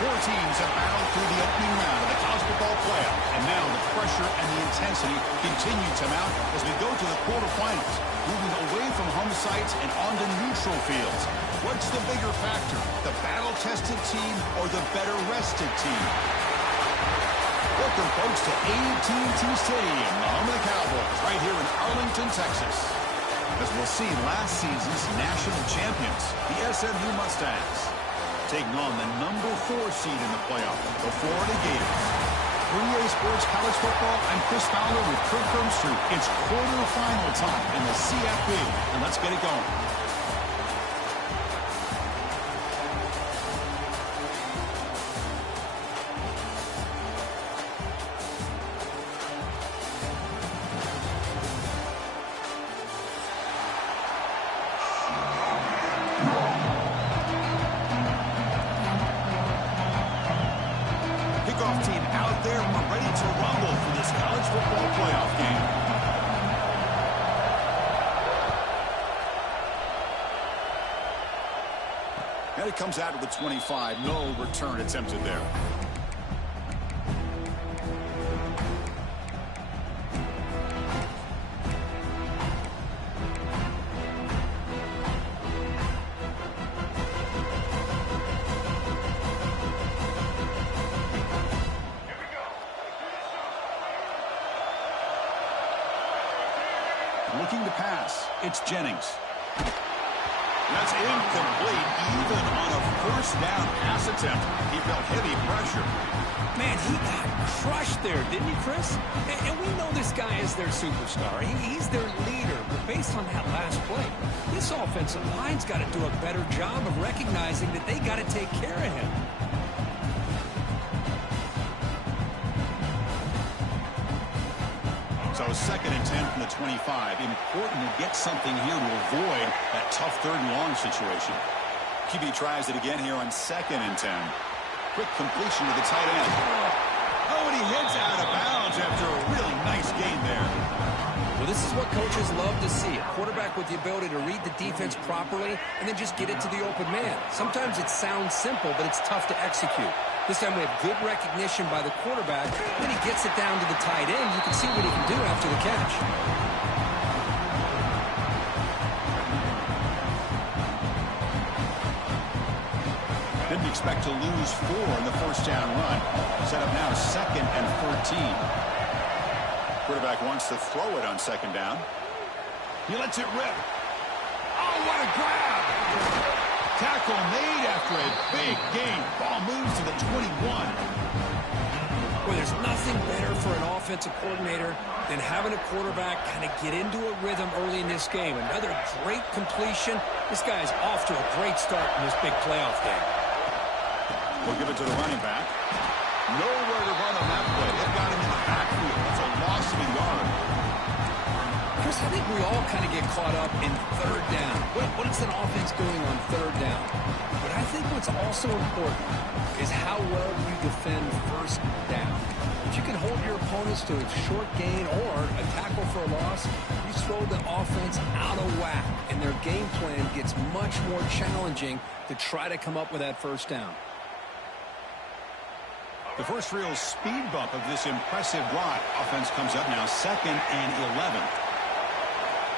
Four teams have battled through the opening round of the college football playoff, and now the pressure and the intensity continue to mount as we go to the quarterfinals, moving away from home sites and onto neutral fields. What's the bigger factor, the battle-tested team or the better-rested team? Welcome, folks, to AT&T Stadium, the home of the Cowboys, right here in Arlington, Texas. As we'll see, last season's national champions, the SMU Mustangs, taking on the number 4 seed in the playoff, the Florida Gators. For EA Sports College Football, I'm Chris Fowler with Kirk Herbstreit. It's quarterfinal time in the CFB, and let's get it going. Team out there, we're ready to rumble for this college football playoff game. And it comes out of the 25. No return attempted there. Looking to pass, it's Jennings. That's incomplete, even on a first down pass attempt. He felt heavy pressure. Man, he got crushed there, didn't he, Chris? And we know this guy is their superstar. He's their leader. But based on that last play, this offensive line's got to do a better job of recognizing that they got to take care of him. So 2nd and 10 from the 25. Important to get something here to avoid that tough 3rd and long situation. QB tries it again here on 2nd and 10. Quick completion to the tight end. Oh, and he heads out of bounds after a really nice gain there. Well, this is what coaches love to see. A quarterback with the ability to read the defense properly and then just get it to the open man. Sometimes it sounds simple, but it's tough to execute. This time we have good recognition by the quarterback. When he gets it down to the tight end, you can see what he can do after the catch. Didn't expect to lose 4 in the first down run. Set up now 2nd and 13. Quarterback wants to throw it on 2nd down. He lets it rip. Oh, what a grab! Tackle made after a big gain. Ball moves to the 21. Well, there's nothing better for an offensive coordinator than having a quarterback kind of get into a rhythm early in this game. Another great completion. This guy's off to a great start in this big playoff game. We'll give it to the running back. Nowhere to run on that play. They've got him in the backfield. That's a loss of a yard. Chris, I think we all kind of get caught up in 3rd down. What is an offense doing on 3rd down? But I think what's also important is how well you defend 1st down. If you can hold your opponents to a short gain or a tackle for a loss, you throw the offense out of whack, and their game plan gets much more challenging to try to come up with that 1st down. The first real speed bump of this impressive drive. Offense comes up now 2nd and 11.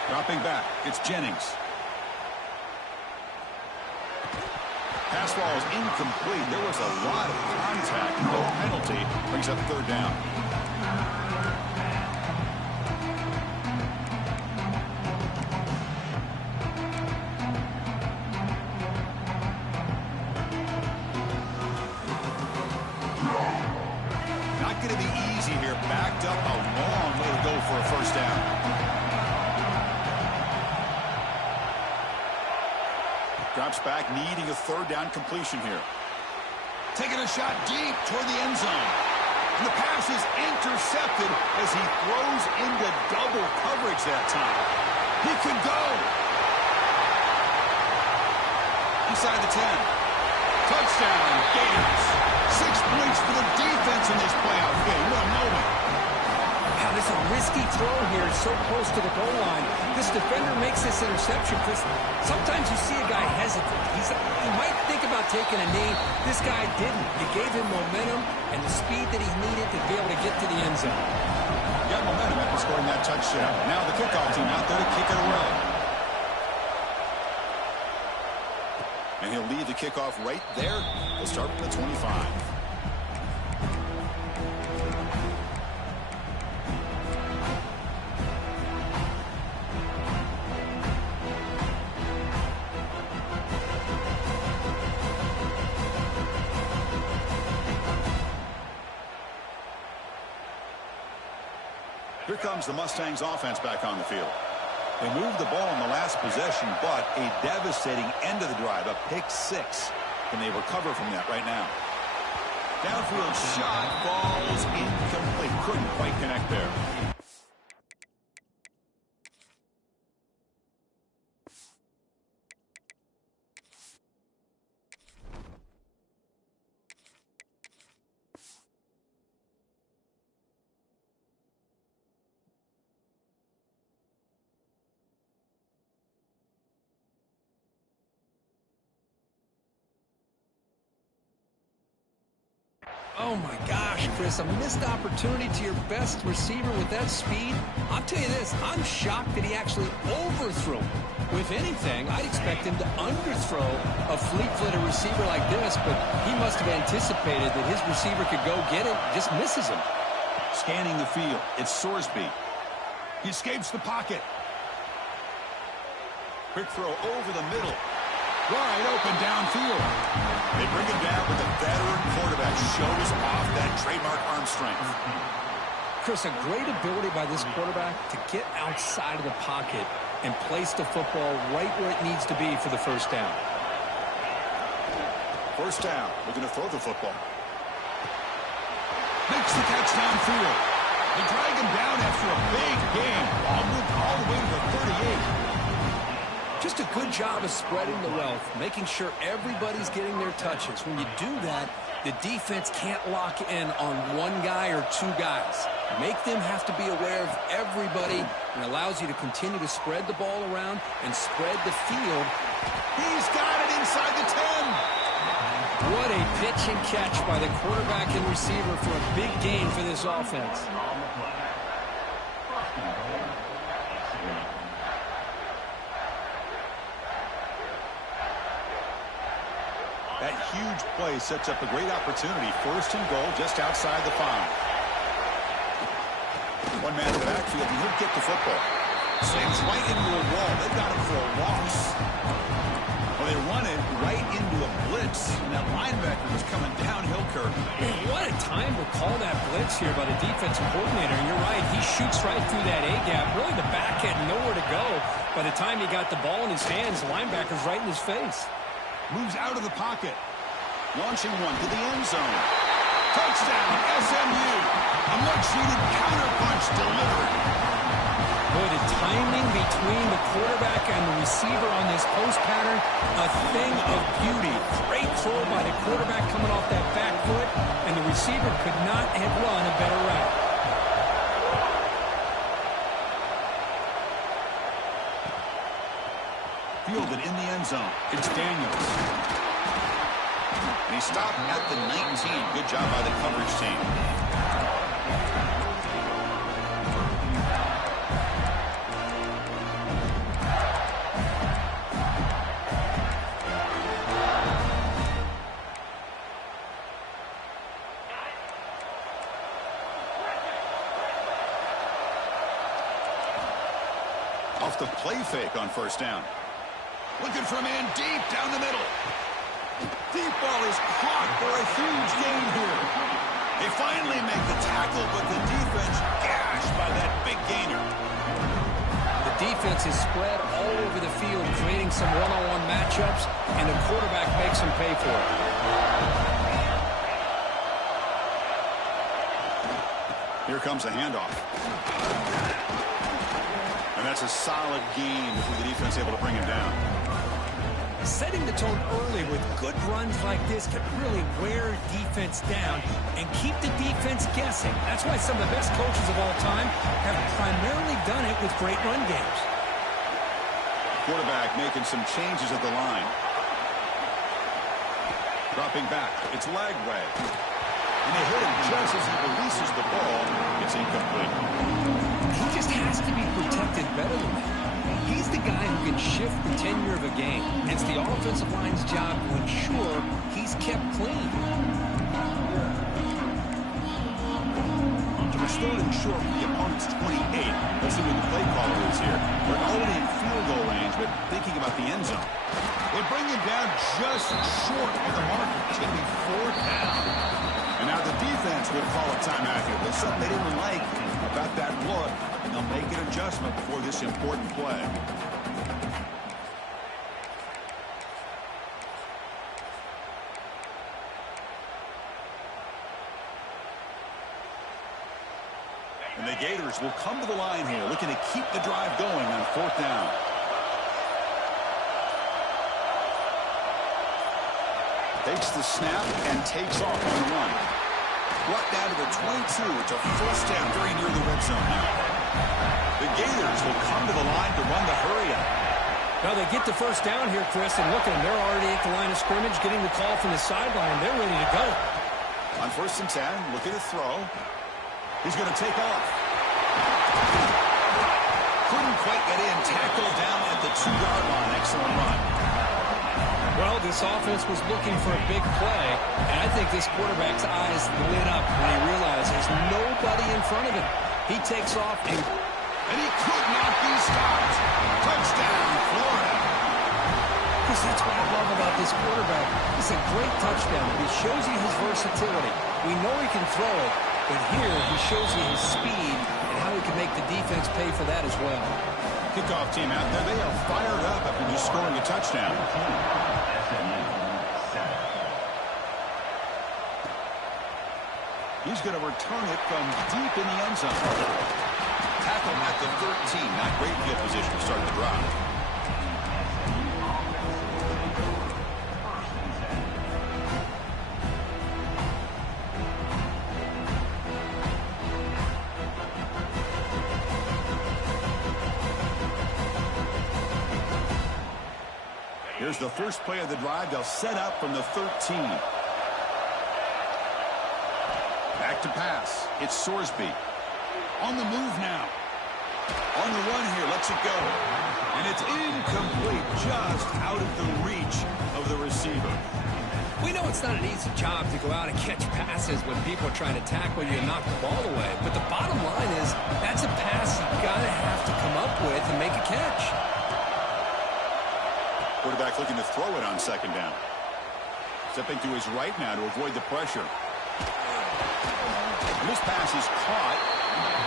Dropping back, it's Jennings. Pass ball is incomplete. There was a lot of contact. No penalty. Brings up 3rd down. Not going to be easy here. Backed up a long way to go for a 1st down. Drops back, needing a 3rd down completion here. Taking a shot deep toward the end zone. And the pass is intercepted as he throws into double coverage that time. He could go. Inside the 10. Touchdown, Gators. 6 points for the defense in this playoff game. What a moment. Now, Just a risky throw here, so close to the goal line. This defender makes this interception because sometimes you see a guy hesitate. He might think about taking a knee. This guy didn't. It gave him momentum and the speed that he needed to be able to get to the end zone. Got momentum after scoring that touchdown. Now the kickoff team out there to kick it away. And he'll lead the kickoff right there. They'll start from the 25. Here comes the Mustangs offense back on the field. They moved the ball in the last possession, but a devastating end of the drive, a pick six. Can they recover from that right now? Downfield shot falls incomplete. Couldn't quite connect there. Oh, my gosh, Chris, a missed opportunity to your best receiver with that speed. I'll tell you this, I'm shocked that he actually overthrew him. If anything, I'd expect him to underthrow a fleet-footed receiver like this, but he must have anticipated that his receiver could go get it, just misses him. Scanning the field, it's Sorsby. He escapes the pocket. Quick throw over the middle. Wide open downfield. They bring him down with the veteran quarterback. Shows off that trademark arm strength. Chris, a great ability by this quarterback to get outside of the pocket and place the football right where it needs to be for the first down. First down. Looking to throw the football. Makes the catch downfield. They drag him down after a big game. All the way to the 38. Just a good job of spreading the wealth, making sure everybody's getting their touches. When you do that, the defense can't lock in on one guy or two guys. Make them have to be aware of everybody, and allows you to continue to spread the ball around and spread the field. He's got it inside the 10. What a pitch and catch by the quarterback and receiver for a big gain for this offense. That huge play sets up a great opportunity. First and goal just outside the 5. One man in the backfield, and he'll get the football. Slams right into a wall. They've got him for a loss. Well, they run it right into a blitz, and that linebacker was coming downhill curve. What a time to call that blitz here by the defensive coordinator. And you're right, he shoots right through that A-gap. Really, the back had nowhere to go. By the time he got the ball in his hands, the linebacker's right in his face. Moves out of the pocket. Launching one to the end zone. Touchdown, SMU. A much-needed counterpunch delivered. Boy, the timing between the quarterback and the receiver on this post pattern, a thing of beauty. Great throw by the quarterback coming off that back foot, and the receiver could not have run a better route. Fielded in the end zone. It's Daniels. And he stopped at the 19. Good job by the coverage team. Off the play fake on first down. Looking for a man deep down the middle. Deep ball is caught for a huge gain here. They finally make the tackle, but the defense gashed by that big gainer. The defense is spread all over the field, creating some one-on-one matchups, and the quarterback makes them pay for it. Here comes a handoff. And that's a solid gain before the defense able to bring him down. Setting the tone early with good runs like this can really wear defense down and keep the defense guessing. That's why some of the best coaches of all time have primarily done it with great run games. Quarterback making some changes at the line. Dropping back. It's leg way. And they hit him just as he releases the ball. It's incomplete. He just has to be protected better than that. He's the guy who can shift the tenure of a game. It's the offensive line's job to ensure he's kept clean. It's third and short for the opponent's 28. Let's see what the play caller is here. They're already in field goal range, but thinking about the end zone. They bring him down just short of the mark. It's going to be 4th down. And now the defense will call a timeout here. There's something they didn't like about that look, and they'll make an adjustment before this important play. And the Gators will come to the line here, looking to keep the drive going on 4th down. Takes the snap and takes off on the run. Brought down to the 22. It's a 1st down very near the red zone now. The Gators will come to the line to run the hurry up. Now they get the 1st down here, Chris, and look at them. They're already at the line of scrimmage, getting the call from the sideline. They're ready to go. On 1st and 10, look at a throw. He's going to take off. Couldn't quite get in. Tackled down at the 2-yard line. Excellent run. Well, this offense was looking for a big play, and I think this quarterback's eyes lit up when he realized there's nobody in front of him. He takes off, and he could not be stopped. Touchdown, Florida. Because that's what I love about this quarterback. It's a great touchdown. It shows you his versatility. We know he can throw it, but here he shows you his speed and how he can make the defense pay for that as well. Kickoff team out there. They are fired up after just scoring a touchdown. He's going to return it from deep in the end zone. Tackle at the 13. Not great field position to start the drive. Here's the first play of the drive. They'll set up from the 13. Back to pass. It's Sorsby. On the move now. On the run here. Lets it go. And it's incomplete. Just out of the reach of the receiver. We know it's not an easy job to go out and catch passes when people are trying to tackle you and knock the ball away. But the bottom line is that's a pass you got to have to come up with and make a catch. Quarterback looking to throw it on 2nd down. Stepping to his right now to avoid the pressure. And this pass is caught.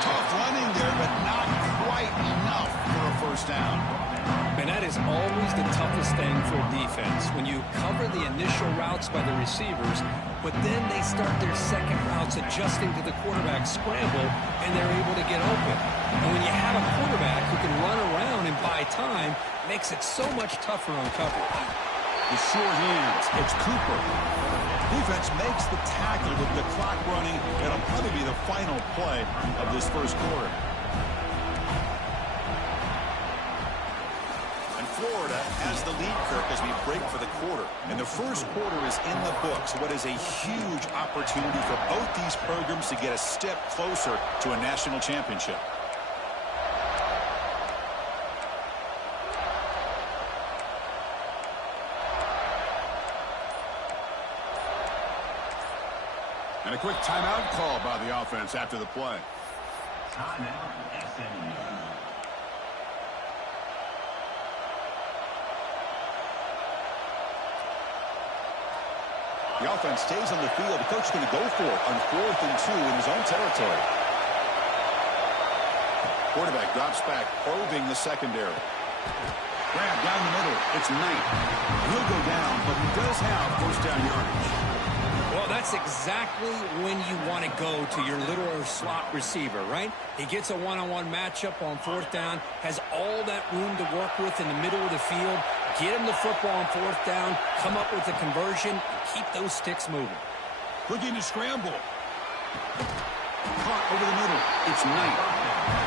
Tough running there, but not quite enough for a 1st down. And that is always the toughest thing for a defense. When you cover the initial routes by the receivers, but then they start their second routes adjusting to the quarterback scramble, and they're able to get open. And when you have a quarterback who can run around and buy time, it makes it so much tougher on coverage. The short hands. It's Cooper. Defense makes the tackle with the clock running. It'll probably be the final play of this 1st quarter. And Florida has the lead, Kirk, as we break for the quarter. And the 1st quarter is in the books. What is a huge opportunity for both these programs to get a step closer to a national championship. And a quick timeout call by the offense after the play. Timeout, SMU. The offense stays on the field. The coach is going to go for it on 4th and 2 in his own territory. Quarterback drops back, probing the secondary. Grab down the middle. It's Knight. He'll go down, but he does have 1st down yardage. Well, that's exactly when you want to go to your little slot receiver, right? He gets a one-on-one matchup on 4th down, has all that room to work with in the middle of the field. Get him the football on fourth down, come up with a conversion, and keep those sticks moving. Looking to scramble. Caught over the middle. It's Knight.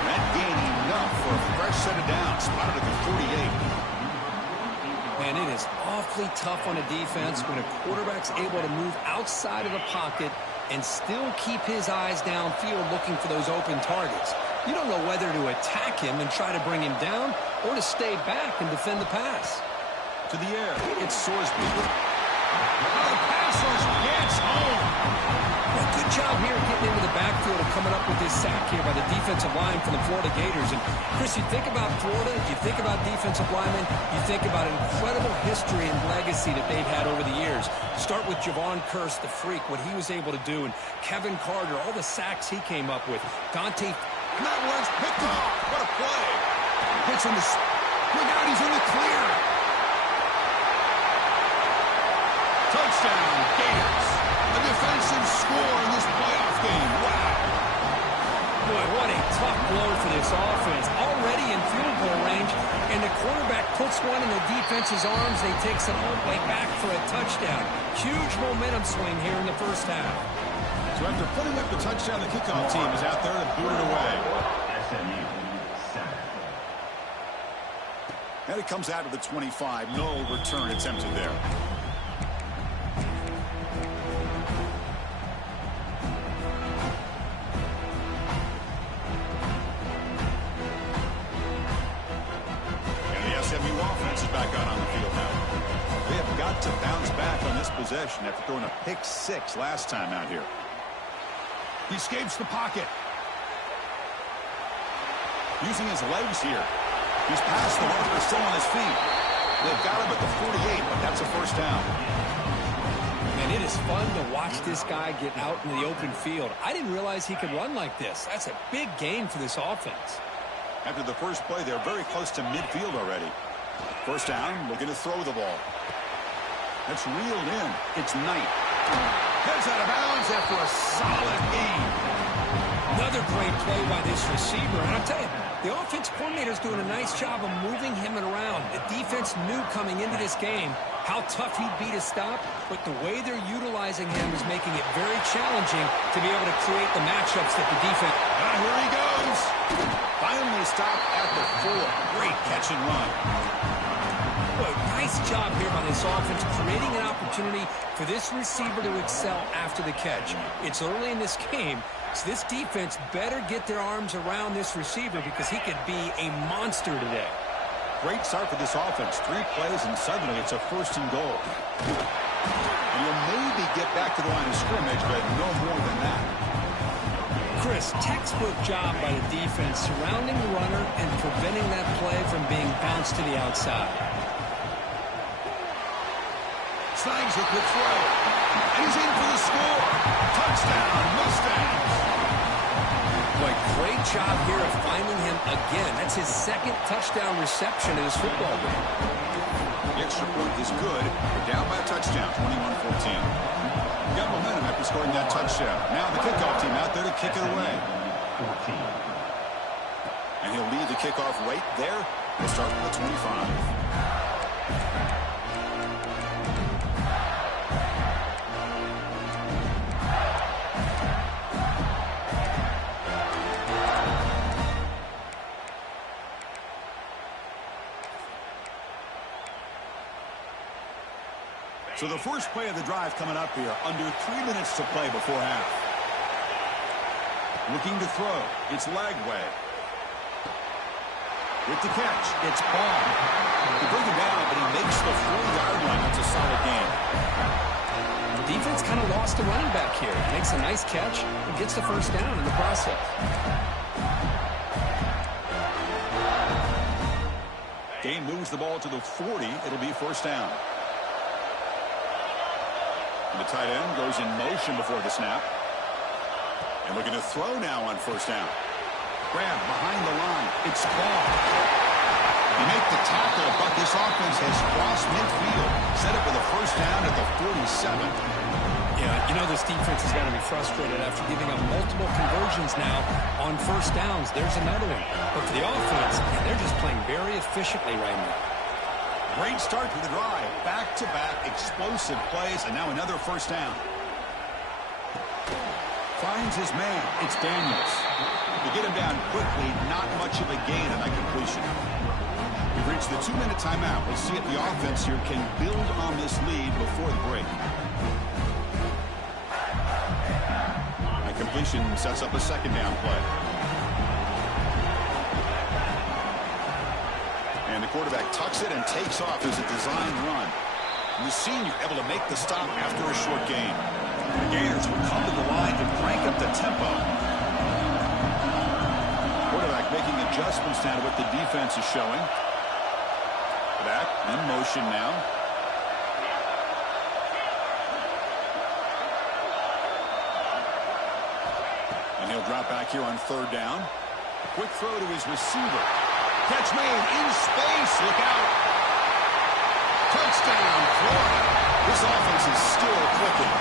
That gain enough for a fresh set of downs. Spotted at the 48. And it is awfully tough on a defense when a quarterback's able to move outside of the pocket and still keep his eyes downfield looking for those open targets. You don't know whether to attack him and try to bring him down or to stay back and defend the pass. To the air. It soars bigger. The pass rush gets home. Well, good job here getting into the backfield and coming up with this sack here by the defensive line from the Florida Gators. And, Chris, you think about Florida, you think about defensive linemen, you think about incredible history and legacy that they've had over the years. Start with Javon Kearse, the freak, what he was able to do, and Kevin Carter, all the sacks he came up with. Dante. That one's picked off. What a play. Hits in the... Look out, he's in the clear. Touchdown, Gators. A defensive score in this playoff game. Wow. Boy, what a tough blow for this offense. Already in field goal range, and the quarterback puts one in the defense's arms. They takes it all the way back for a touchdown. Huge momentum swing here in the first half. So after putting up the touchdown, the kickoff team is out there to boot it away. And it comes out to the 25. No return attempted there. And the SMU offense is back out on the field now. They have got to bounce back on this possession after throwing a pick six last time out here. He escapes the pocket. Using his legs here. He's past the marker, still on his feet. They've got him at the 48, but that's a first down. And it is fun to watch this guy get out in the open field. I didn't realize he could run like this. That's a big gain for this offense. After the first play, they're very close to midfield already. First down, looking to throw the ball. That's reeled in. It's Knight. Heads out of bounds after a solid gain. Another great play by this receiver. And I'll tell you, the offense coordinator's doing a nice job of moving him around. The defense knew coming into this game how tough he'd be to stop, but the way they're utilizing him is making it very challenging to be able to create the matchups that the defense... Here he goes. Finally stopped at the 4. Great catch and run. Well, nice job here by this offense, creating an opportunity for this receiver to excel after the catch. It's early in this game, so this defense better get their arms around this receiver because he could be a monster today. Great start for this offense. 3 plays, and suddenly it's a first and goal. And you'll maybe get back to the line of scrimmage, but no more than that. Chris, textbook job by the defense surrounding the runner and preventing that play from being bounced to the outside. Snags a quick throw. And he's in for the score. Touchdown, Mustangs. Boy, great job here of finding him again. That's his second touchdown reception in this football game. The extra point is good. They're down by a touchdown, 21-14. Got momentum after scoring that touchdown. Now the kickoff team out there to kick it away. And he'll lead the kickoff right there. We'll start with the 25. So the first play of the drive coming up here, under 3 minutes to play before half. Looking to throw. It's Lagway. With the catch, it's Ball. He brings it down, but he makes the 40-yard line. That's a solid game. The defense kind of lost the running back here. Makes a nice catch and gets the first down in the process. Game moves the ball to the 40. It'll be first down. The tight end goes in motion before the snap. And looking to throw now on first down. Grab behind the line. It's Ball. They make the tackle, but this offense has crossed midfield. Set up for the first down at the 47. Yeah, you know this defense is going to be frustrated after giving up multiple conversions now on first downs. There's another one. But for the offense, they're just playing very efficiently right now. Great start to the drive. Back-to-back explosive plays, and now another first down. Finds his man. It's Daniels. To get him down quickly, not much of a gain on that completion. We've reached the 2-minute timeout. We'll see if the offense here can build on this lead before the break. That completion sets up a second down play. And the quarterback tucks it and takes off as a design run. And the senior able to make the stop after a short gain. The Gators will come to the line to crank up the tempo. Quarterback making adjustments now to what the defense is showing. Back in motion now. And he'll drop back here on third down. Quick throw to his receiver. Catch made in space. Look out. Touchdown, Florida. This offense is still clicking.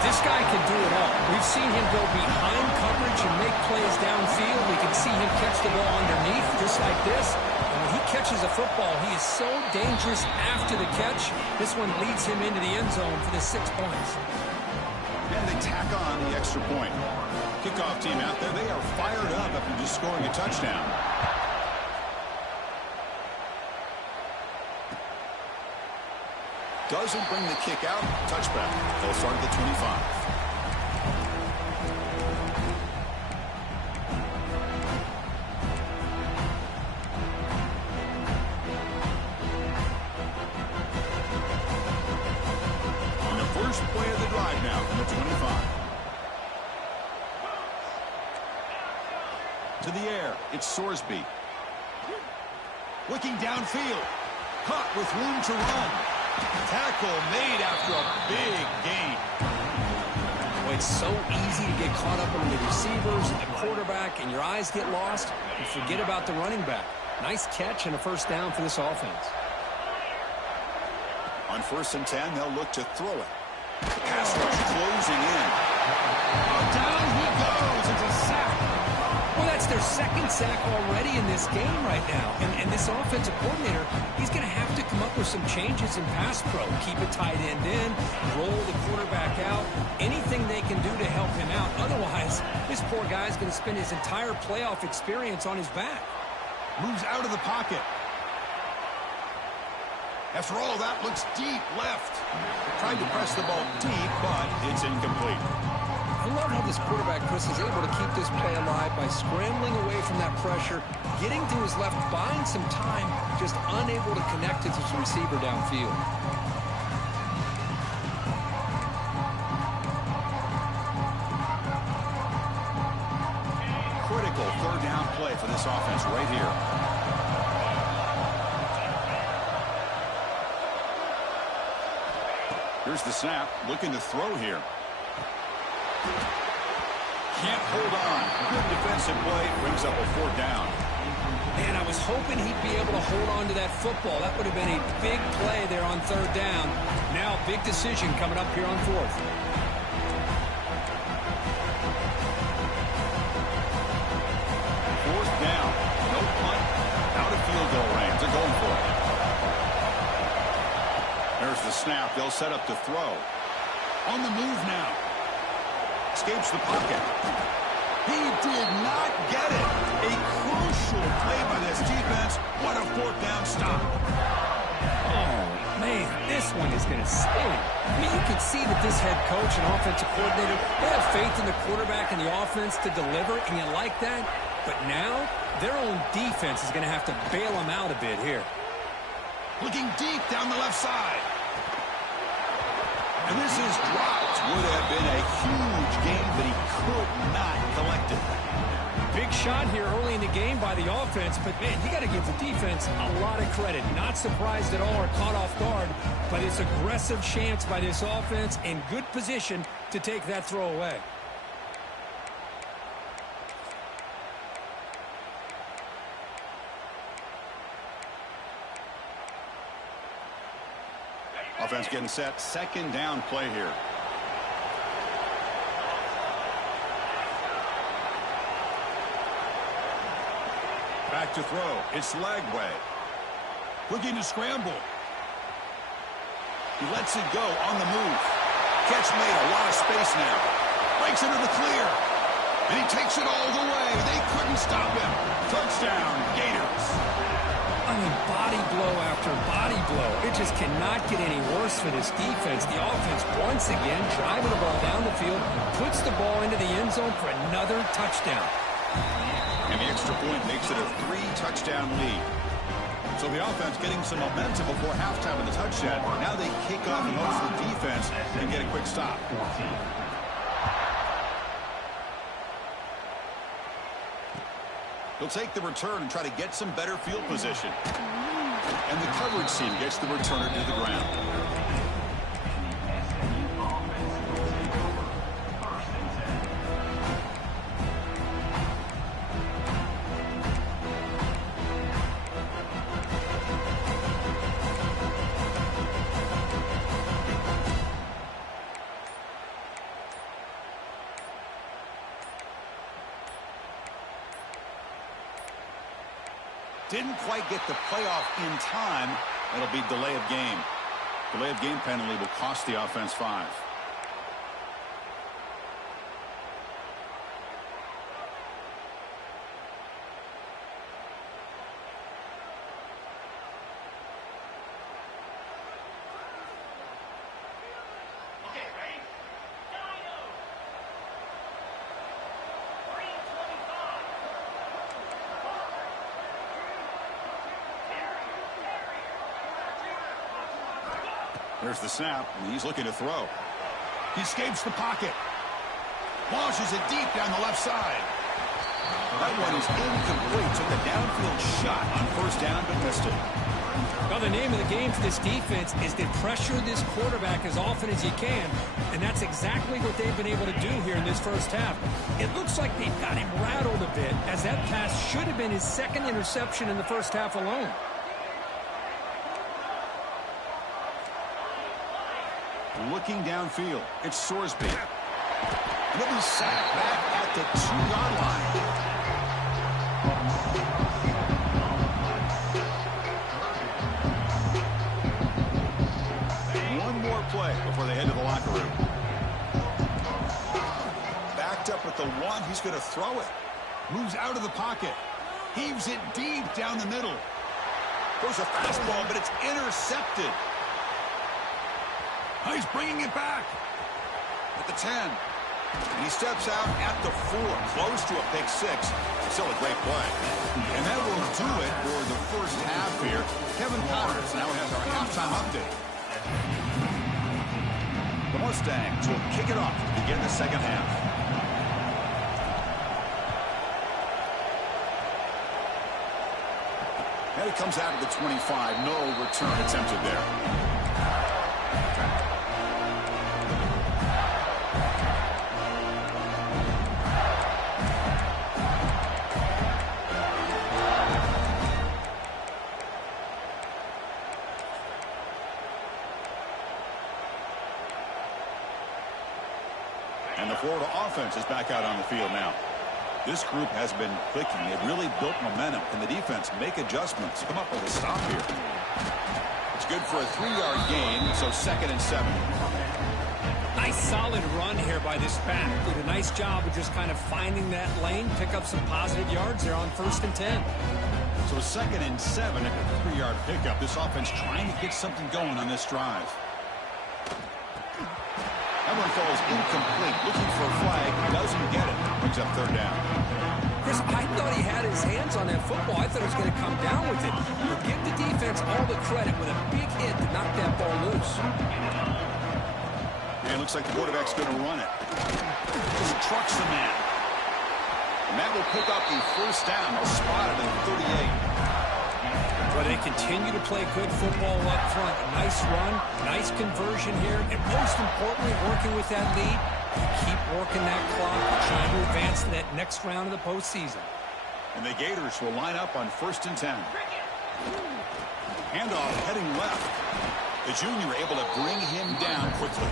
This guy can do it all. We've seen him go behind coverage and make plays downfield. We can see him catch the ball underneath just like this. And when he catches a football, he is so dangerous after the catch. This one leads him into the end zone for the 6 points. And they tack on the extra point. Kickoff team out there, they are fired up after just scoring a touchdown. Doesn't bring the kick out. Touchback. They'll start at the 25. And the first play of the drive now from the 25. To the air. It's Sorsby. Looking downfield. Caught with room to run. Tackle made after a big gain. Well, it's so easy to get caught up on the receivers and the quarterback, and your eyes get lost. You forget about the running back. Nice catch and a first down for this offense. On 1st and 10, they'll look to throw it. The pass rush closing in. Oh, down he goes. It's a sack. Well, that's their second sack already in this game right now. And this offensive coordinator, he's going to have to come up with some changes in pass pro. Keep a tight end in, roll the quarterback out, anything they can do to help him out. Otherwise, this poor guy's going to spend his entire playoff experience on his back. Moves out of the pocket. After all, that looks deep left. Tried to press the ball deep, but it's incomplete. I love how this quarterback, Chris, is able to keep this play alive by scrambling away from that pressure, getting to his left, buying some time, just unable to connect to his receiver downfield. Critical third down play for this offense right here. Here's the snap, looking to throw here. Can't hold on. Good defensive play. Brings up a fourth down. Man, I was hoping he'd be able to hold on to that football. That would have been a big play there on third down. Now, big decision coming up here on fourth. Fourth down. No punt. Out of field goal range. They're going for it. There's the snap. They'll set up to throw. On the move now. Escapes the pocket. He did not get it. A crucial play by this defense. What a fourth down stop. Oh, man, this one is going to sting. I mean, you can see that this head coach and offensive coordinator, they have faith in the quarterback and the offense to deliver, and you like that. But now, their own defense is going to have to bail them out a bit here. Looking deep down the left side. And this is dropped. Would have been a huge game, but he could not collect it. Big shot here early in the game by the offense, but, man, you got to give the defense a lot of credit. Not surprised at all or caught off guard by this aggressive chance by this offense in good position to take that throw away. Offense getting set. Second down play here. Back to throw. It's Lagway. Looking to scramble. He lets it go on the move. Catch made, a lot of space now. Breaks into the clear. And he takes it all the way. They couldn't stop him. Touchdown, Gators. I mean, body blow after body blow. It just cannot get any worse for this defense. The offense, once again, driving the ball down the field, puts the ball into the end zone for another touchdown. And the extra point makes it a 3-touchdown lead. So the offense getting some momentum before halftime in the touchdown. Now they kick off and host the defense and get a quick stop. He'll take the return and try to get some better field position. And the coverage team gets the returner to the ground. Didn't quite get the playoff in time. It'll be delay of game. Delay of game penalty will cost the offense 5. There's the snap, and he's looking to throw. He escapes the pocket. Launches it deep down the left side. That one is incomplete. Took a downfield shot on first down, but missed it. Well, the name of the game for this defense is to pressure this quarterback as often as you can, and that's exactly what they've been able to do here in this first half. It looks like they've got him rattled a bit, as that pass should have been his second interception in the first half alone. Looking downfield, it's Sorsby. And he'll be sacked back at the 2-yard line. One more play before they head to the locker room. Backed up at the 1, he's going to throw it. Moves out of the pocket. Heaves it deep down the middle. Goes a fastball, but it's intercepted. He's bringing it back at the 10. And he steps out at the 4, close to a pick 6. Still a great play. And that will do it for the first half here. Kevin Powers now has our halftime update. The Mustangs will kick it off to begin the second half. And it comes out of the 25. No return attempted there. And the Florida offense is back out on the field now. This group has been clicking. They've really built momentum. Can the defense make adjustments? Come up with a stop here. It's good for a 3-yard gain, so 2nd and 7. Nice solid run here by this back. Did a nice job of just kind of finding that lane, pick up some positive yards there on 1st and 10. So 2nd and 7 at the 3-yard pickup. This offense trying to get something going on this drive. That one falls incomplete. Looking for a flag. Doesn't get it. Brings up 3rd down. Chris, I thought he had his hands on that football. I thought he was going to come down with it. But give the defense all the credit with a big hit to knock that ball loose. And it looks like the quarterback's going to run it. Just trucks the man. And that will pick up the first down. They'll spot it at the 38. But they continue to play good football up front. Nice run, nice conversion here, and most importantly, working with that lead, keep working that clock, trying to advance to that next round of the postseason. And the Gators will line up on 1st and 10. Handoff heading left. The junior able to bring him down quickly.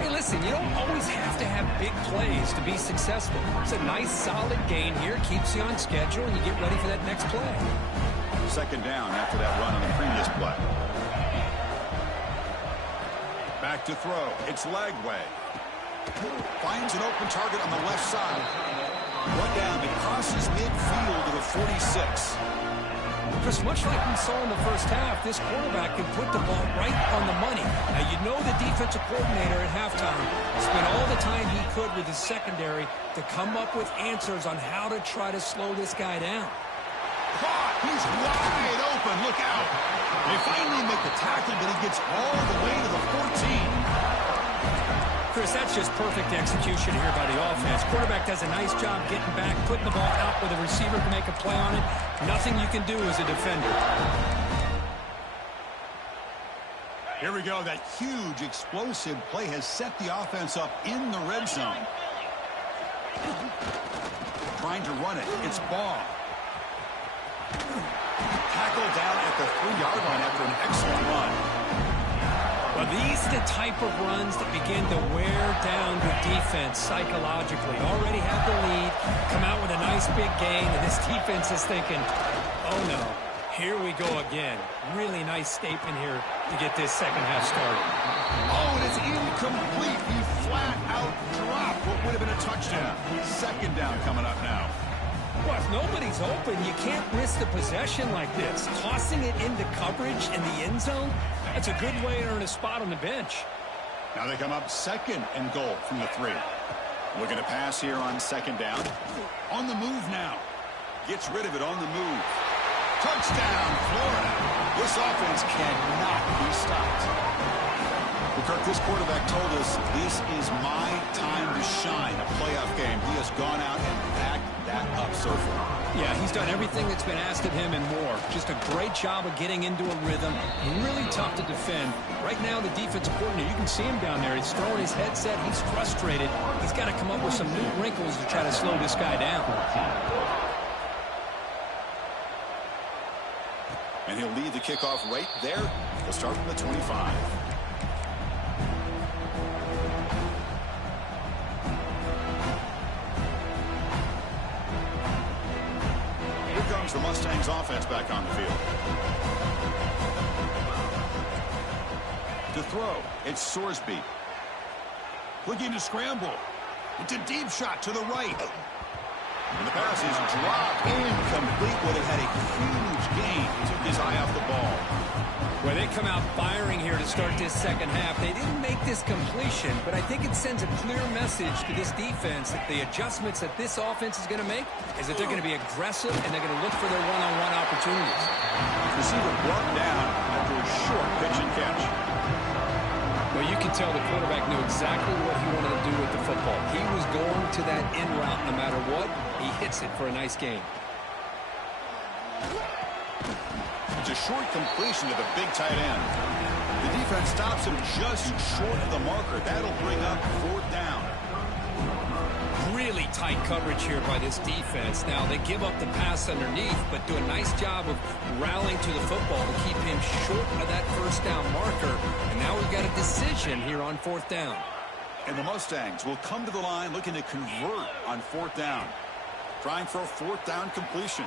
Hey, listen, you don't always have to have big plays to be successful. It's a nice, solid gain here, keeps you on schedule, and you get ready for that next play. Second down after that run on the previous play. Back to throw. It's Lagway. Finds an open target on the left side. One down. It crosses midfield to the 46. Chris, much like we saw in the first half, this quarterback can put the ball right on the money. Now, you know the defensive coordinator at halftime spent all the time he could with his secondary to come up with answers on how to try to slow this guy down. Caught. He's wide open. Look out. They finally make the tackle, but he gets all the way to the 14. Chris, that's just perfect execution here by the offense. Quarterback does a nice job getting back, putting the ball out where the receiver can make a play on it. Nothing you can do as a defender. Here we go. That huge explosive play has set the offense up in the red zone. Trying to run it. It's Ball. Tackled down at the 3-yard line after an excellent run. Well, these are the type of runs that begin to wear down the defense psychologically. Already have the lead, come out with a nice big gain, and this defense is thinking, oh no, here we go again. Really nice statement here to get this second half started. Oh, and it's incomplete. He flat out dropped what would have been a touchdown. Second down coming up now. Well, if nobody's open, you can't risk the possession like this. Tossing it into coverage in the end zone, that's a good way to earn a spot on the bench. Now they come up second and goal from the 3. Looking to pass here on second down. On the move now. Gets rid of it on the move. Touchdown, Florida. This offense cannot be stopped. Well, Kirk, this quarterback told us this is my time to shine, a playoff game. He has gone out and backed that up so far. Yeah, he's done everything that's been asked of him and more. Just a great job of getting into a rhythm. Really tough to defend. Right now, the defensive coordinator, you can see him down there. He's throwing his headset. He's frustrated. He's got to come up with some new wrinkles to try to slow this guy down. And he'll lead the kickoff right there. He'll start from the 25. The Mustangs offense back on the field. To throw, it's Sorsby. Looking to scramble. It's a deep shot to the right. And the pass is dropped. Incomplete. Would have had a huge gain. He took his eye off the ball. Well, they come out firing here to start this second half. They didn't make this completion, but I think it sends a clear message to this defense that the adjustments that this offense is going to make is that they're going to be aggressive and they're going to look for their one-on-one opportunities. Receiver brought down after a short pitch and catch. Well, you can tell the quarterback knew exactly what he wanted to do with the football. He was going to that in route no matter what. He hits it for a nice gain. It's a short completion to the big tight end. The defense stops him just short of the marker. That'll bring up 4th down. Really tight coverage here by this defense. Now, they give up the pass underneath, but do a nice job of rallying to the football to keep him short of that 1st down marker. And now we've got a decision here on 4th down. And the Mustangs will come to the line looking to convert on 4th down. Trying for a 4th down completion.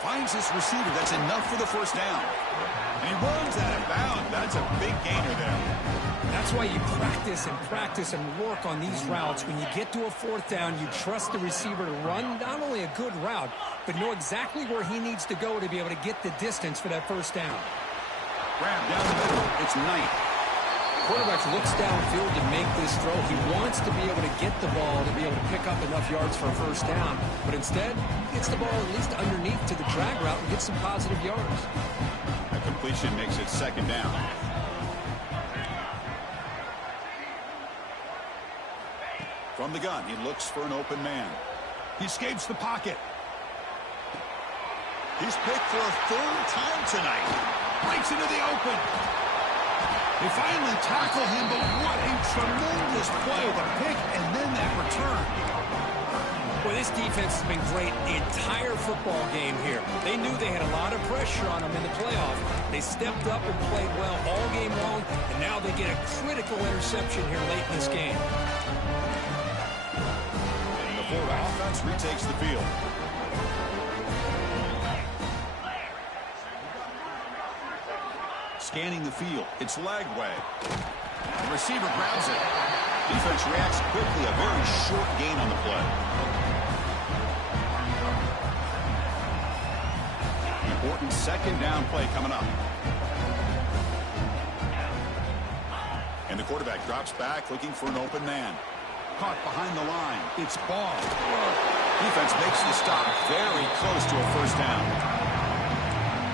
Finds his receiver. That's enough for the 1st down. And he runs out of bounds. That's a big gainer there. That's why you practice and work on these routes. When you get to a 4th down, you trust the receiver to run not only a good route, but know exactly where he needs to go to be able to get the distance for that 1st down. Grab down the middle. It's Knight. Quarterback looks downfield to make this throw. He wants to be able to get the ball to be able to pick up enough yards for a 1st down. But instead, he gets the ball at least underneath to the drag route and gets some positive yards. A completion makes it 2nd down. From the gun, he looks for an open man. He escapes the pocket. He's picked for a 3rd time tonight. Breaks into the open. They finally tackle him, but what a tremendous play. The pick and then that return. Well, this defense has been great the entire football game here. They knew they had a lot of pressure on them in the playoff. They stepped up and played well all game long, and now they get a critical interception here late in this game. And the Florida offense retakes the field. Scanning the field. It's leg way. The receiver grabs it. Defense reacts quickly. A very short gain on the play. Important second down play coming up. And the quarterback drops back looking for an open man. Caught behind the line. It's ball. Defense makes the stop very close to a first down.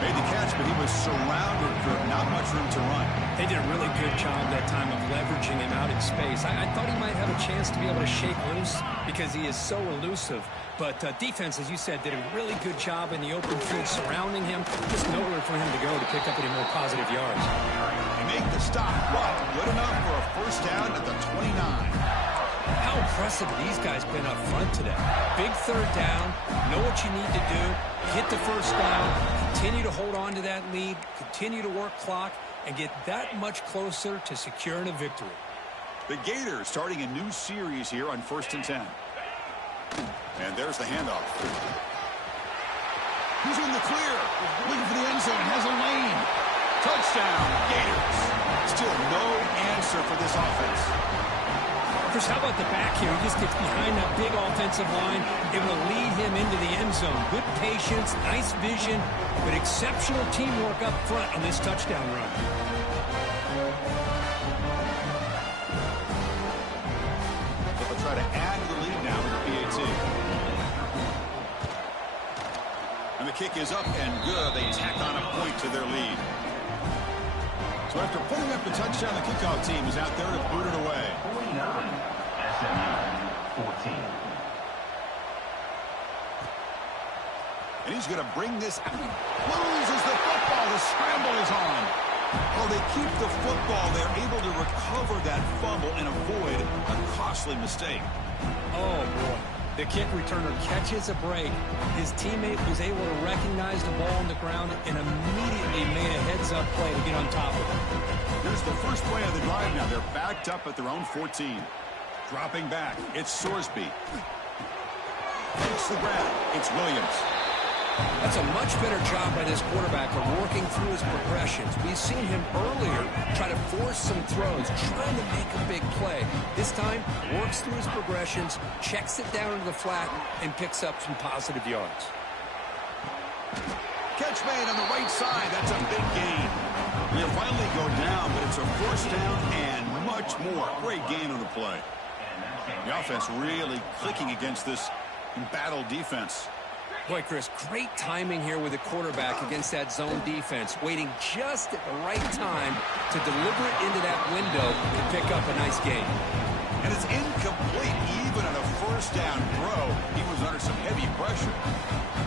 Made the catch, but he was surrounded for not much room to run. They did a really good job that time of leveraging him out in space. I thought he might have a chance to be able to shake loose because he is so elusive. But defense, as you said, did a really good job in the open field surrounding him. Just nowhere for him to go to pick up any more positive yards. They make the stop, but good enough for a first down at the 29. How impressive these guys been up front today. Big third down, know what you need to do, get the first down, continue to hold on to that lead, continue to work clock, and get that much closer to securing a victory. The Gators starting a new series here on 1st and 10. And there's the handoff. He's in the clear. Looking for the end zone. Has a lane. Touchdown, Gators. Still no answer for this offense. Chris, how about the back here? He just gets behind that big offensive line, able to lead him into the end zone. Good patience, nice vision, but exceptional teamwork up front on this touchdown run. They'll try to add to the lead now with the PAT. And the kick is up and good. They tack on a point to their lead. So after putting up the touchdown, the kickoff team is out there to boot it away. 49, SMU 14. And he's going to bring this out. Loses the football. The scramble is on. Oh, they keep the football. They're able to recover that fumble and avoid a costly mistake. Oh, boy. The kick returner catches a break. His teammate was able to recognize the ball on the ground and immediately made a heads-up play to get on top of it. Here's the first play of the drive now. They're backed up at their own 14. Dropping back. It's Sorsby. Takes the grab. It's Williams. That's a much better job by this quarterback of working through his progressions. We've seen him earlier try to force some throws, trying to make a big play. This time, works through his progressions, checks it down into the flat, and picks up some positive yards. Catch made on the right side. That's a big gain. He'll finally go down, but it's a first down and much more. Great gain on the play. The offense really clicking against this embattled defense. Boy, Chris, great timing here with the quarterback against that zone defense, waiting just at the right time to deliver it into that window to pick up a nice gain. And it's incomplete even on a first down throw. He was under some heavy pressure.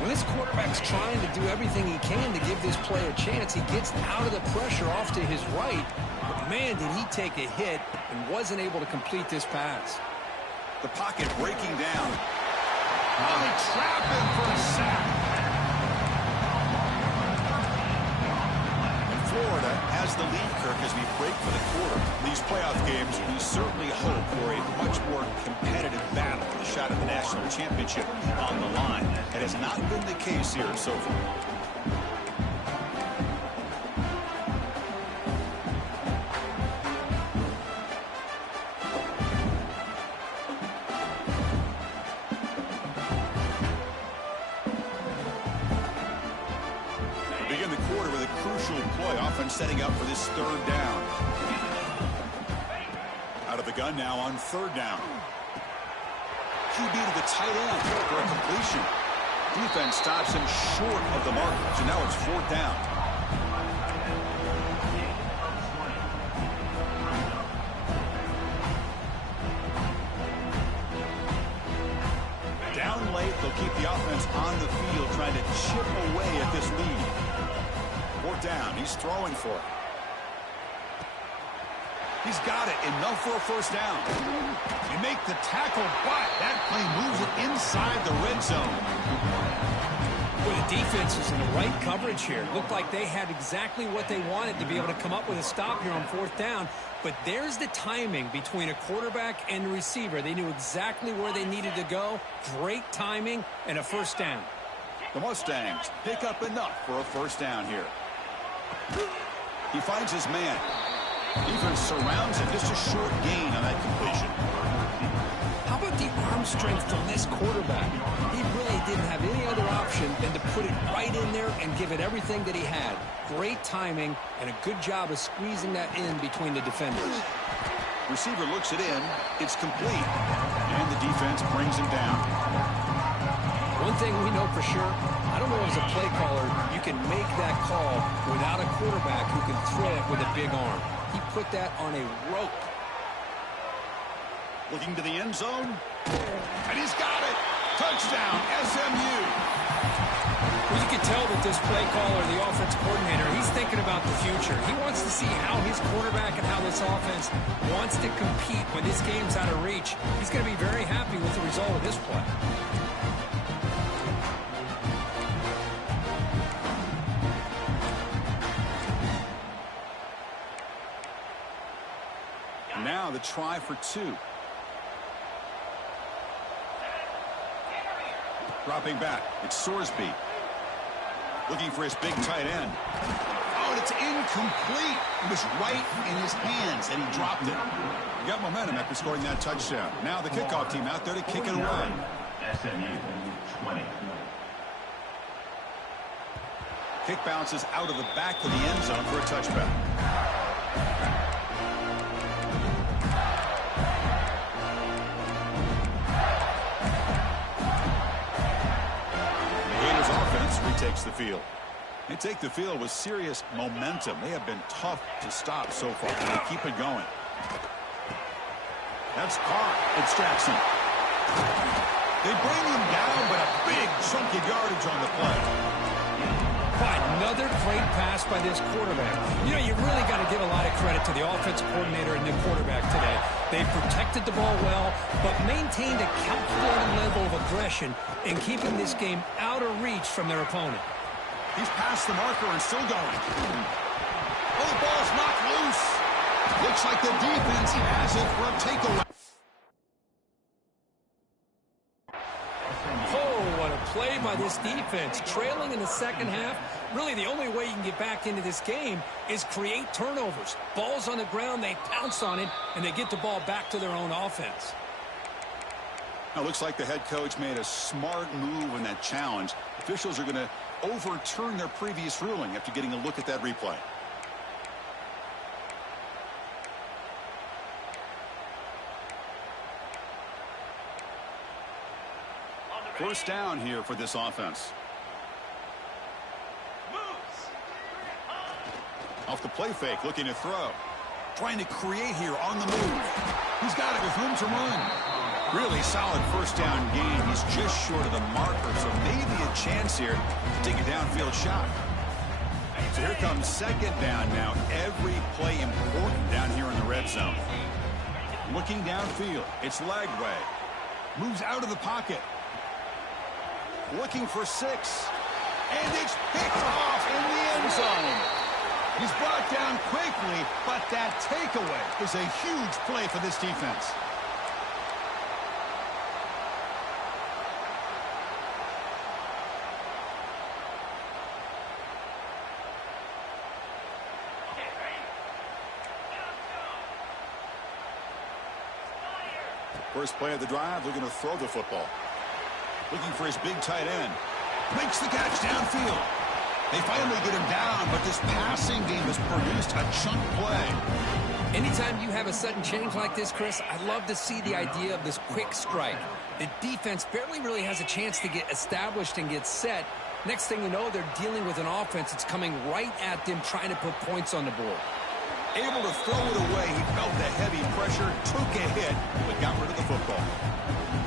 When this quarterback's trying to do everything he can to give this play a chance, he gets out of the pressure off to his right. But, man, did he take a hit and wasn't able to complete this pass. The pocket breaking down. Oh, they trap him for a sack. And Florida has the lead, Kirk, as we break for the quarter. These playoff games, we certainly hope for a much more competitive battle with a shot at the national championship on the line. It has not been the case here so far. Setting up for this third down. Out of the gun now on third down. QB to the tight end for a completion. Defense stops him short of the mark, so now it's fourth down. Down late, they'll keep the offense on the field trying to chip away at this lead. Fourth down. He's throwing for it. He's got it. Enough for a first down. You make the tackle, but that play moves it inside the red zone. Well, the defense was in the right coverage here. Looked like they had exactly what they wanted to be able to come up with a stop here on fourth down. But there's the timing between a quarterback and a receiver. They knew exactly where they needed to go. Great timing and a first down. The Mustangs pick up enough for a first down here. He finds his man. Defense surrounds him. Just a short gain on that completion. How about the arm strength from this quarterback? He really didn't have any other option than to put it right in there and give it everything that he had. Great timing and a good job of squeezing that in between the defenders. Receiver looks it in. It's complete. And the defense brings him down. One thing we know for sure, I don't know as a play caller, you can make that call without a quarterback who can throw it with a big arm. He put that on a rope. Looking to the end zone. And he's got it. Touchdown, SMU. Well, you can tell that this play caller, the offense coordinator, he's thinking about the future. He wants to see how his quarterback and how this offense wants to compete when this game's out of reach. He's going to be very happy with the result of this play. Now the try for two. Dropping back. It's Sorsby. Looking for his big tight end. Oh, and it's incomplete. It was right in his hands, and he dropped it. He got momentum after scoring that touchdown. Now the kickoff team out there to kick it away. SMU 20. Kick bounces out of the back to the end zone for a touchback. Takes the field. They take the field with serious momentum. They have been tough to stop so far, and they keep it going. That's caught. It's Jackson. They bring him down, but a big chunk of yardage on the play. Another great pass by this quarterback. You know, you really got to give a lot of credit to the offensive coordinator and the quarterback today. They protected the ball well, but maintained a calculated level of aggression in keeping this game out of reach from their opponent. He's past the marker and still going. Oh, the ball's knocked loose. Looks like the defense has it for a takeaway. Play by this defense, trailing in the second half. Really, the only way you can get back into this game is create turnovers. Ball's on the ground, they pounce on it, and they get the ball back to their own offense. Now, it looks like the head coach made a smart move in that challenge. Officials are going to overturn their previous ruling after getting a look at that replay. First down here for this offense. Off the play fake, looking to throw. Trying to create here on the move. He's got it with room to run. Really solid first down gain. He's just short of the marker, so maybe a chance here to take a downfield shot. So here comes second down now. Every play important down here in the red zone. Looking downfield. It's Lagway. Moves out of the pocket. Looking for 6. And it's picked off in the end zone. He's brought down quickly, but that takeaway is a huge play for this defense. First play of the drive, looking to throw the football. Looking for his big tight end. Makes the catch downfield. They finally get him down, but this passing game has produced a chunk play. Anytime you have a sudden change like this, Chris, I love to see the idea of this quick strike. The defense barely really has a chance to get established and get set. Next thing you know, they're dealing with an offense that's coming right at them, trying to put points on the board. Able to throw it away. He felt the heavy pressure, took a hit, but got rid of the football.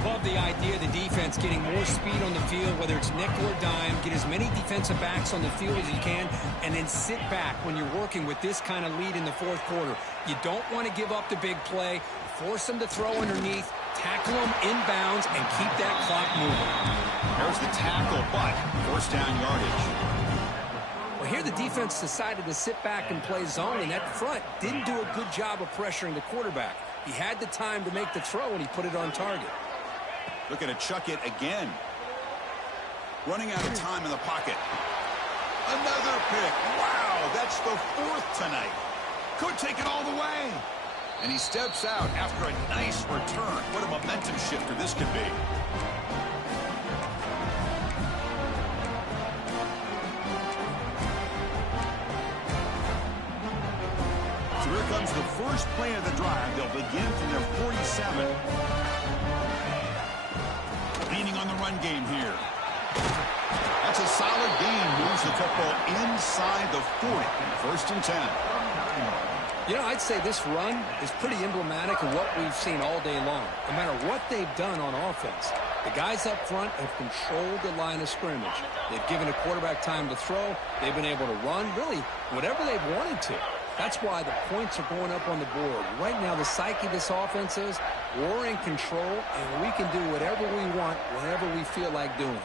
Love the idea of the defense getting more speed on the field, whether it's nickel or dime, get as many defensive backs on the field as you can, and then sit back when you're working with this kind of lead in the fourth quarter. You don't want to give up the big play, force them to throw underneath, tackle them inbounds, and keep that clock moving. There's the tackle, but first down yardage. Well, here the defense decided to sit back and play zone, and that front didn't do a good job of pressuring the quarterback. He had the time to make the throw, and he put it on target. Looking to chuck it again. Running out of time in the pocket. Another pick. Wow, that's the 4th tonight. Could take it all the way. And he steps out after a nice return. What a momentum shifter this could be. So here comes the first play of the drive. They'll begin from their 47. Leaning on the run game here. That's a solid gain. Moves the football inside the 40. 1st and 10. You know, I'd say this run is pretty emblematic of what we've seen all day long. No matter what they've done on offense, the guys up front have controlled the line of scrimmage. They've given a quarterback time to throw. They've been able to run, really, whatever they've wanted to. That's why the points are going up on the board. Right now, the psyche of this offense is we're in control, and we can do whatever we want, whenever we feel like doing it.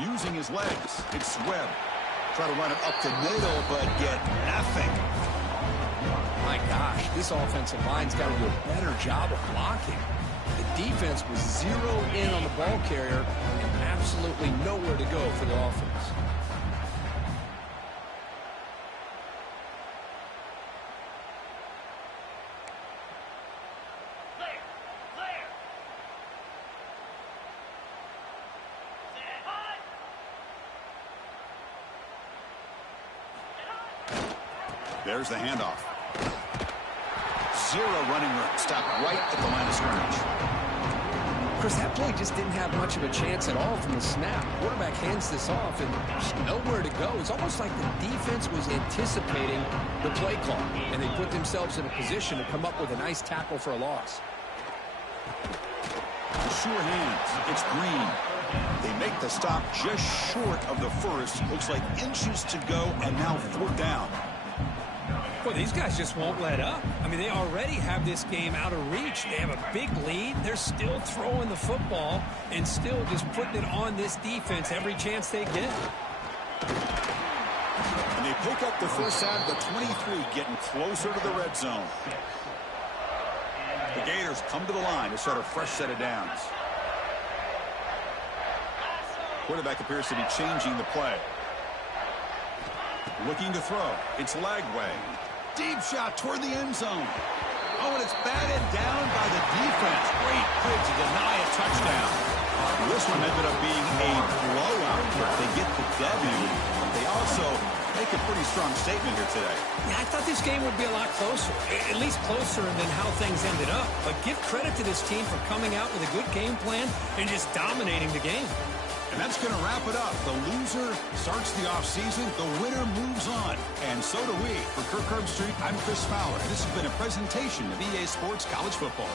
Using his legs, it's Webb. Try to run it up the middle, but get nothing. My gosh, this offensive line's got to do a better job of blocking. The defense was zeroed in on the ball carrier and absolutely nowhere to go for the offense. There's the handoff. Zero running room. Stop right at the line of scrimmage. Chris, that play just didn't have much of a chance at all from the snap. Quarterback hands this off and there's nowhere to go. It's almost like the defense was anticipating the play call, and they put themselves in a position to come up with a nice tackle for a loss. Sure hands. It's Green. They make the stop just short of the 1st. Looks like inches to go, and now 4th down. Well, these guys just won't let up. I mean, they already have this game out of reach. They have a big lead. They're still throwing the football and still just putting it on this defense every chance they get. And they pick up the first out of the 23, getting closer to the red zone. The Gators come to the line to start a fresh set of downs. Quarterback appears to be changing the play. Looking to throw. It's Lagway. Deep shot toward the end zone. Oh, and it's batted down by the defense. Great play to deny a touchdown. This one ended up being a blowout. They get the W. They also make a pretty strong statement here today. Yeah, I thought this game would be a lot closer, at least closer than how things ended up. But give credit to this team for coming out with a good game plan and just dominating the game. And that's going to wrap it up. The loser starts the offseason. The winner moves on. And so do we. For Kirk Herbstreit, I'm Chris Fowler. This has been a presentation of EA Sports College Football.